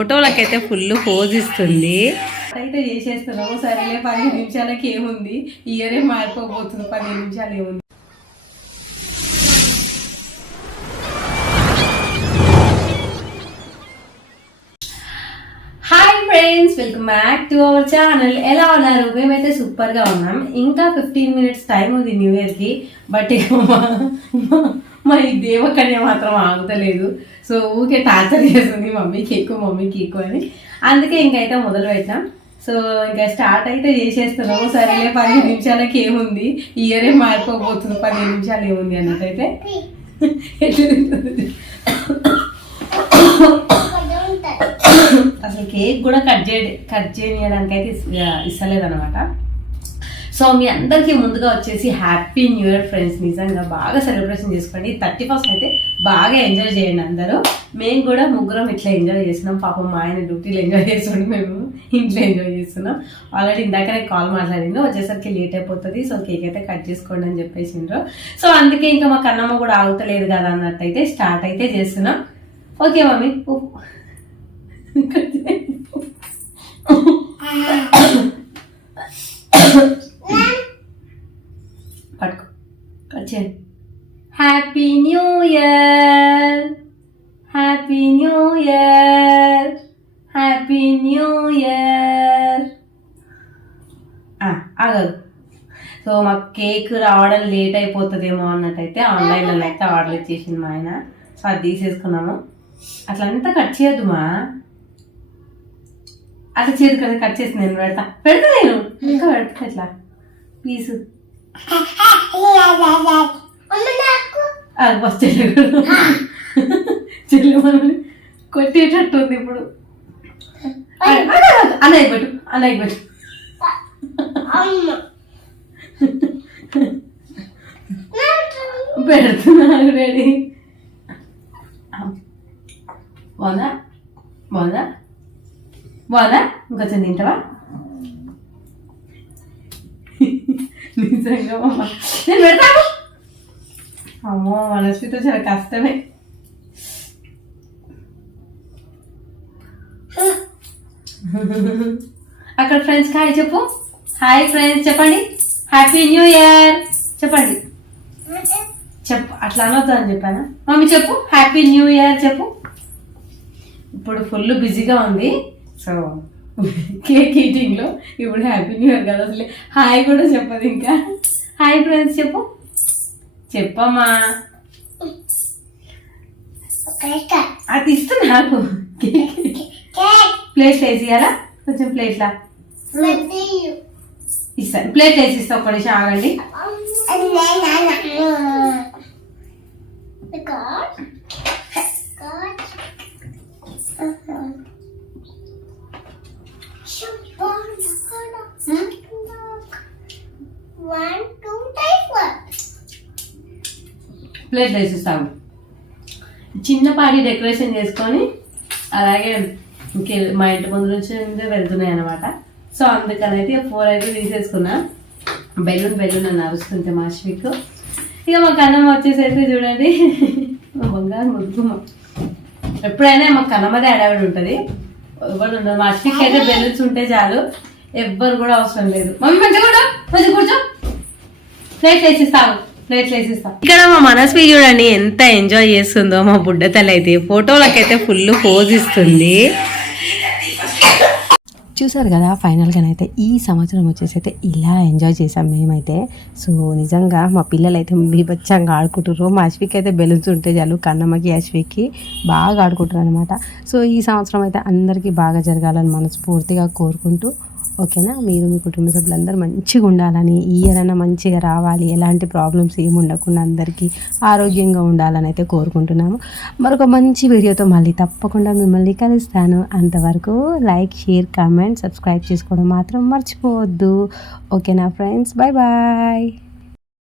ఫోటోలకైతే full pose ఇస్తుంది. అయితే చేసేస్తున్నాము సరేలే పది నిమిషాలకి ఏముంది? ఇయరే మారిపోబోతుంది? పది నిమిషాలు ఏముంది? Welcome back to our channel ఎలా ఉన్నారు మేమైతే సూపర్గా ఉన్నాం ఇంకా ఫిఫ్టీన్ మినిట్స్ టైం ఉంది న్యూ ఇయర్కి బట్ మా- ఈ దేవకన్య మాత్రం ఆగుతలేదు సో ఊకే టార్చర్ చేస్తుంది మమ్మీకి ఎక్కువ మమ్మీకి ఎక్కువ అని అందుకే ఇంకైతే మొదలు పెట్టాం సో ఇంకా స్టార్ట్ అయితే చేసేస్తున్నాము సరేలే పది నిమిషాలకి ఏముంది ఇయరే మారిపోబోతుంది పది నిమిషాలు ఏముంది అన్నట్టయితే ఎట్లుంటుంది? అసలు కేక్ కూడా కట్ చేయ కట్ చేయడానికి అయితే ఇస్తలేదు అనమాట సో మీ అందరికీ ముందుగా వచ్చేసి హ్యాపీ న్యూ ఇయర్ ఫ్రెండ్స్. నిజంగా బాగా సెలబ్రేషన్ చేసుకోండి. థర్టీ ఫస్ట్ అయితే బాగా ఎంజాయ్ చేయండి అందరూ. మేము కూడా ముగ్గురం ఇట్లా ఎంజాయ్ చేస్తున్నాం. పాపం మా ఆయన డ్యూటీలు ఎంజాయ్ చేస్తుండే మేము ఇంట్లో ఎంజాయ్ చేస్తున్నాం. ఆల్రెడీ ఇందాకనే కాల్ మాట్లాడిండు. వచ్చేసరికి లేట్ అయిపోతుంది. సో కేక్ అయితే కట్ చేసుకోండి అని చెప్పేసిండ్రు. సో అందుకే ఇంకా మా కన్నమ్మ కూడా ఆగుతలేదు కదా అన్నట్టయితే స్టార్ట్ అయితే చేస్తున్నాం. Okay mummy. పట్టుకో. Cut happy new year happy new year happy new year ఆగదు సో మాకు కేక్ రావడం లేట్ అయిపోతుందేమో అన్నట్టయితే ఆన్లైన్లో అయితే ఆర్డర్ ఇచ్చేసింది మా ఆయన. సో అది తీసేసుకున్నాము. అట్లా అంతా కట్ చేయొద్దు మా. అట్లా చేతి కదా కట్ చేసి నేను పెడతా. పెడతా నేను? ఇంకా పెడతా ఇట్లా పీసు. అది ఫస్ట్ చెల్లి మనం కొట్టేటట్టు ఉంది ఇప్పుడు. అన్నయ్య పెట్టు అన్నయ్య పెట్టు. పెడుతున్నాను రెడీ బాగుందా? బాగుందా? బాగుందా ఇంకొంచెం తింటావా? నిజంగా నేను పెడతాను అమ్మో మనస్వితో చాలా కష్టమే. అక్కడ ఫ్రెండ్స్ హాయ్ చెప్పు. హాయ్ ఫ్రెండ్స్ చెప్పండి. హ్యాపీ న్యూ ఇయర్ చెప్పండి. చెప్పు అట్లా అనొద్దు అని చెప్పాను? మమ్మీ చెప్పు. హ్యాపీ న్యూ ఇయర్ చెప్పు. ఇప్పుడు ఫుల్ బిజీగా ఉంది. సో కేక్ ఈటింగ్లో ఇప్పుడు హ్యాపీ న్యూ ఇయర్ కదా అసలు. హాయ్ కూడా చెప్పదు ఇంకా. హాయ్ ఫ్రెండ్స్ చెప్పు. చెప్పమ్మా. అది ఇస్తు నాకు. ప్లేట్ వేసి ఇయ్యాలా కొంచెం ప్లేట్లా. ఇస్తాను ప్లేట్ వేసి ఇస్తా. ఒక నిమిషం ఆగండి. Four. ప్లేట్ వేసి ఇస్తాను చిన్నపాటి డెకరేషన్ చేసుకొని అలాగే ఇంకే మా ఇంటి ముందు నుంచి వెళ్తున్నాయి అనమాట సో అందుకని అయితే ఫోర్ అయితే తీసేసుకున్నా. బెలూన్ బెలూన్ అని అరుస్తుంటే మా అశ్విక్. ఇక మా కన్నమ్మ వచ్చేసి అయితే చూడండి బంగారు ముద్దు. మా. ఎప్పుడైనా మా కన్నమ్మదే అడావిడి ఉంటుంది. ఎవరు ఉండదు మా అశ్విక్ అయితే బెలూన్స్ ఉంటే చాలు. ఎవ్వరు కూడా అవసరం లేదు. మమ్మీ మంచిగా కూడా మంచిగా కూర్చో. ప్లేట్ వేసిస్తాను ఇక్కడ మా మనస్వి చూడండి ఎంత ఎంజాయ్ చేస్తుందో మా బుడ్డతల్లి అయితే. ఫోటోలకైతే ఫుల్ పోజ్ ఇస్తుంది. చూసారు కదా ఫైనల్గానైతే ఈ సంవత్సరం వచ్చేసి అయితే ఇలా ఎంజాయ్ చేసాం మేమైతే. సో నిజంగా మా పిల్లలు అయితే బీభత్సంగా ఆడుకుంటారు మా అశ్విక్ అయితే బెలూన్స్ ఉంటే చాలు కన్నమ్మకి అశ్విక్కి బాగా ఆడుకుంటారు అనమాట సో ఈ సంవత్సరం అయితే అందరికీ బాగా జరగాలని మనస్ఫూర్తిగా కోరుకుంటూ ఓకేనా? మీరు మీ కుటుంబ సభ్యులందరూ మంచిగా ఉండాలని ఈ ఇయర్ అయినా మంచిగా రావాలి ఎలాంటి ప్రాబ్లమ్స్ ఏమి ఉండకుండా అందరికీ ఆరోగ్యంగా ఉండాలని అయితే కోరుకుంటున్నాము. మరొక మంచి వీడియోతో మళ్ళీ తప్పకుండా మిమ్మల్ని కలుస్తాను. అంతవరకు లైక్ షేర్ కామెంట్ సబ్స్క్రైబ్ చేసుకోవడం మాత్రం మర్చిపోవద్దు. ఓకేనా ఫ్రెండ్స్ బాయ్ బాయ్